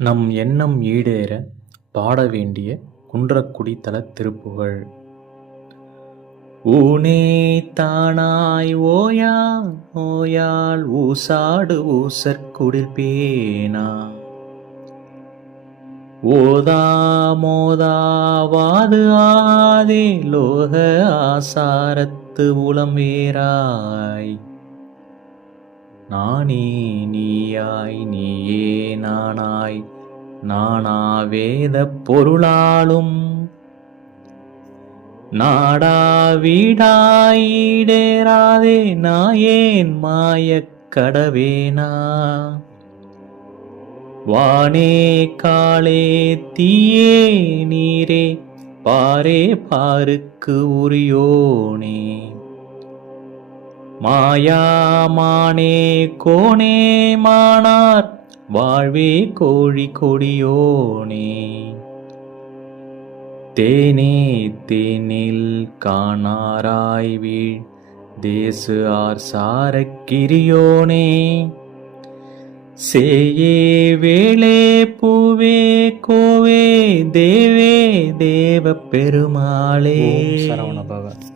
நம் எண்ணம் ஈடேற பாட வேண்டிய குன்றக்குடி தலத் திருப்புகழ். ஊனே தானாய் ஓயா ஓயால் ஊசாடு ஊசற்குடில் பேனா ஓதா மோதா வாது ஆதே லோக ஆசாரத்து உளம் வேறாய் நானே நீயாய் நீயே நானாய் நானா வேதப் பொருளாலும் நாடா வீடாய் ஈடேறாதே நாயேன் மாயக் கடவேனா வானே காலே தீயே நீரே பாரே பாருக்கு உரியோனே மாயா மானே கோனே மானார் வாழ்வே கோழி கொடியோனே தேனே தேனில் காணாராய் வீழ் தேசு ஆர் சாரக்கிரியோனே சேயே வேளே பூவே கோவே தேவே தேவ பெருமாளே. சரவண பவ.